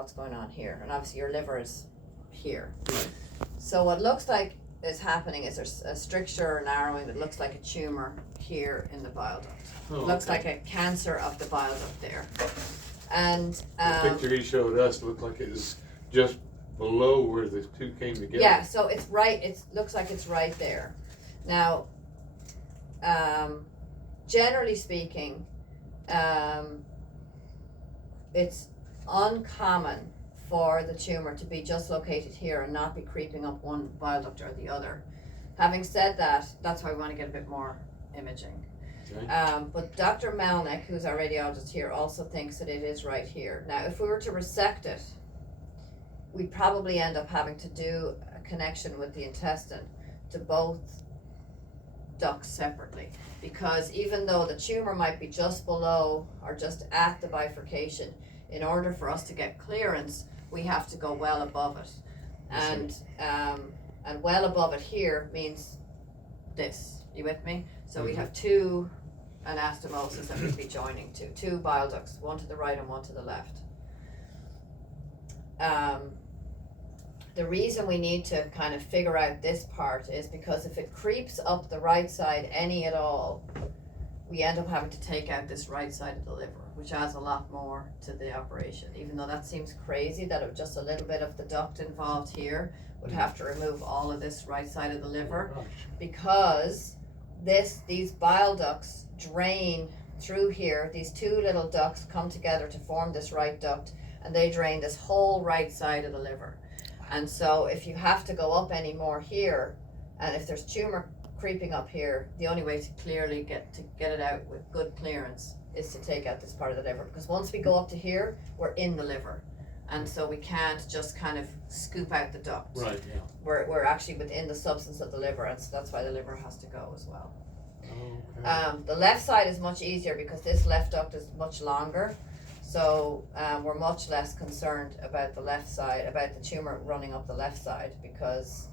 what's going on here. And obviously your liver is here. Right. So what looks like is happening is there's a stricture or narrowing that looks like a tumor here in the bile duct. Oh, Looks okay. like a cancer of the bile duct there. And The picture he showed us looked like it was just below where the two came together. yeah, so it's right, it looks like it's right there. Now, generally speaking, it's uncommon for the tumor to be just located here and not be creeping up one bile duct or the other. Having said that, that's why we want to get a bit more imaging. Okay. But Dr. Melnick, who's our radiologist here, also thinks that it is right here. Now, if we were to resect it, we'd probably end up having to do a connection with the intestine to both ducts separately, because even though the tumor might be just below or just at the bifurcation, in order for us to get clearance, we have to go well above it. And well above it here means this. You with me? So we'd have two anastomoses that we'd be joining to, two bile ducts, one to the right and one to the left. The reason we need to kind of figure out this part is because if it creeps up the right side any at all, we end up having to take out this right side of the liver, which adds a lot more to the operation. Even though that seems crazy that it just a little bit of the duct involved here would have to remove all of this right side of the liver, because these bile ducts drain through here. These two little ducts come together to form this right duct, and they drain this whole right side of the liver. And so if you have to go up any more here, and if there's tumor creeping up here, the only way to clearly get it out with good clearance is to take out this part of the liver, because once we go up to here, we're in the liver, and so we can't just kind of scoop out the duct. Right, yeah. We're actually within the substance of the liver, and so that's why the liver has to go as well. Okay. The left side is much easier because this left duct is much longer, so we're much less concerned about the left side, about the tumor running up the left side, because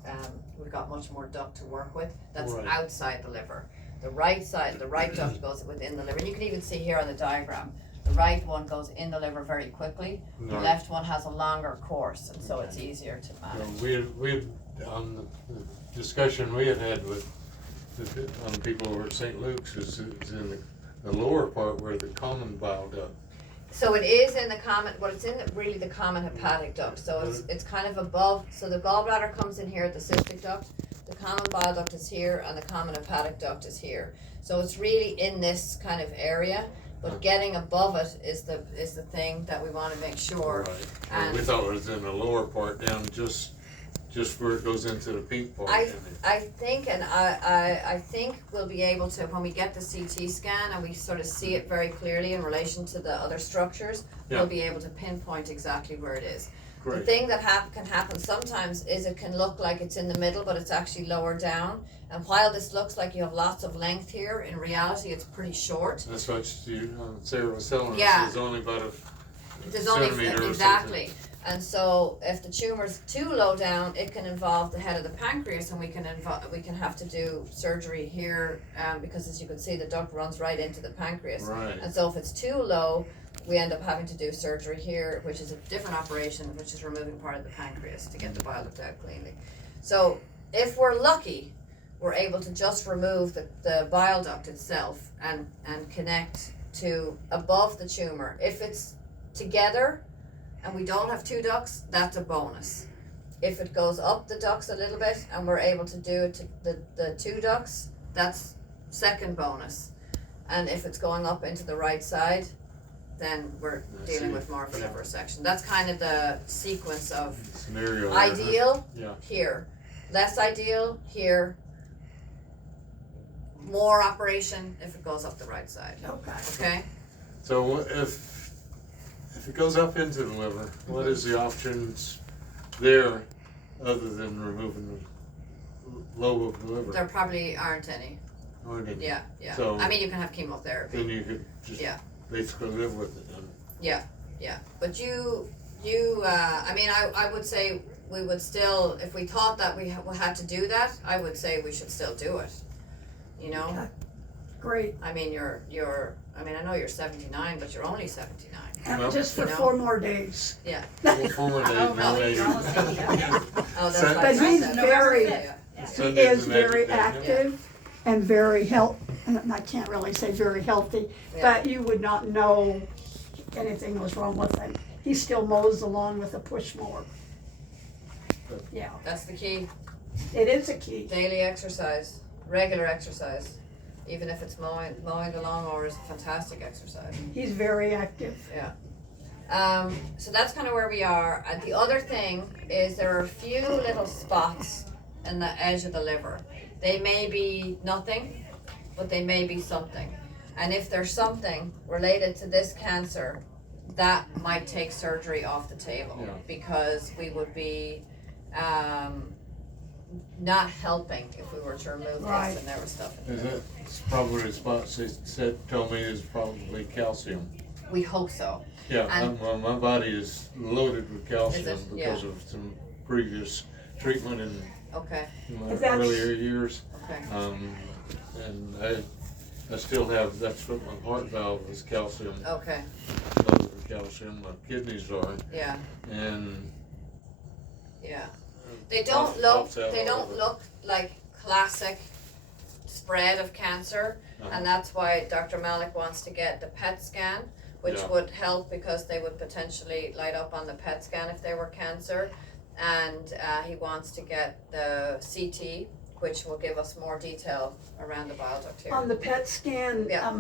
we've got much more duct to work with that's Right. outside the liver. The right side, the right duct goes within the liver, and you can even see here on the diagram, the right one goes in the liver very quickly, the Right. left one has a longer course, and so Okay. it's easier to So manage. we on the discussion we had with on people over at St. Luke's is in the lower part where the common bile duct. So it is in the common, well, it's in really the common hepatic duct, so it's kind of above, so the gallbladder comes in here at the cystic duct, the common bile duct is here, and the common hepatic duct is here. So it's really in this kind of area, but getting above it is the thing that we want to make sure. Right. And We thought it was in the lower part down just where it goes into the pink part. I think, and I think we'll be able to, when we get the CT scan and we sort of see it very clearly in relation to the other structures, Yeah. we'll be able to pinpoint exactly where it is. Great. The thing that can happen sometimes is it can look like it's in the middle, but it's actually lower down. And while this looks like you have lots of length here, in reality it's pretty short. That's what Sarah was telling us. Yeah. It's only about There's only centimeter or exactly. And so if the tumor's too low down, it can involve the head of the pancreas, and we can have to do surgery here, because as you can see, the duct runs right into the pancreas. Right. And so if it's too low, we end up having to do surgery here, which is a different operation, which is removing part of the pancreas to get the bile duct out cleanly. So if we're lucky, we're able to just remove the bile duct itself and connect to above the tumor. If it's together and we don't have two ducts, that's a bonus. If it goes up the ducts a little bit and we're able to do it to the two ducts, that's second bonus. And if it's going up into the right side, then we're dealing with more of a liver resection. That's kind of the sequence of scenario. ideal Yeah. here, less ideal here, more operation if it goes up the right side. Okay? So if it goes up into the liver, what is the options there other than removing the lobe of the liver? There probably aren't any. Okay. Yeah. So- I mean, you can have chemotherapy. Then you could just Yeah. basically live with it then. Yeah. But I mean, I would say we would still, if we thought that we had to do that, I would say we should still do it. You know? Great. I mean, I mean, I know you're 79, but you're only 79. Well, Just for you know. 4 more days. Yeah. Well, former days, Oh, now really? they- You're almost 80, yeah. Oh, that's Sun- right. But he's Sunday. very- Yeah. He Sundays is and very everything, yeah. active and very and I can't really say very healthy, Yeah. but you would not know anything was wrong with him. He still mows the lawn with a push mower. Good. Yeah, That's the key. it is a key. Daily exercise, regular exercise. Even if it's mowing the lawnmower is a fantastic exercise. He's very active. So that's kind of where we are. And the other thing is there are a few little spots in the edge of the liver. They may be nothing, but they may be something. And if there's something related to this cancer, that might take surgery off the table Yeah. because we would be not helping if we were to remove Right. this and there was stuff in Is there. it, it's probably the spots they told me is probably calcium. We hope so. Yeah, And- well, my body is loaded with calcium Is it? because of some previous treatment in Okay, my Is that- earlier years. okay. And I still have, that's what my heart valve is calcium, Okay, loaded with calcium, my kidneys are, yeah, and. yeah. They don't helps out they a don't little look like classic spread of cancer, Uh-huh. and that's why Dr. Malik wants to get the PET scan, which Yeah. would help because they would potentially light up on the PET scan if they were cancer, and he wants to get the CT, which will give us more detail around the bile duct here. On the PET scan, Yeah.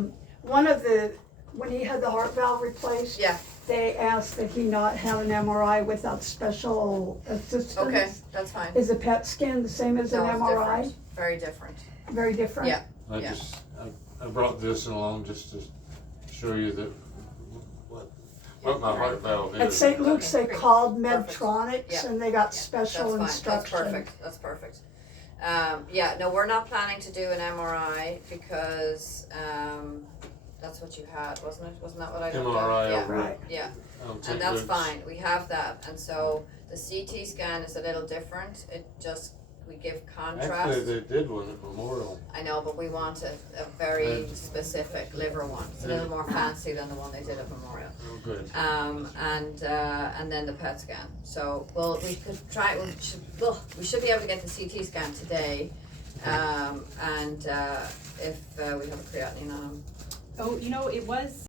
when he had the heart valve replaced, Yeah. they asked that he not have an MRI without special assistance. Okay, that's fine. Is a PET scan the same as an No, it's MRI? different. Very different. Very different? Yeah. Yeah. I brought this along just to show you that, what my heart valve is. At St. Luke's, they Okay. called Perfect. Medtronics Yeah. and they got That's special fine, instructions. that's perfect. Yeah, no, we're not planning to do an MRI because, that's what you had, wasn't it? Wasn't that what I looked at? MRI Yeah, over Right. yeah, St. and that's Luke's. fine, we have that, and so the CT scan is a little different, we give Actually, contrast. they did one at Memorial. I know, but we want a very specific liver one, it's a little more fancy than the one they did at Memorial. Oh, good. And then the PET scan. So, we should be able to get the CT scan today. If we have a creatinine on them. Oh, it was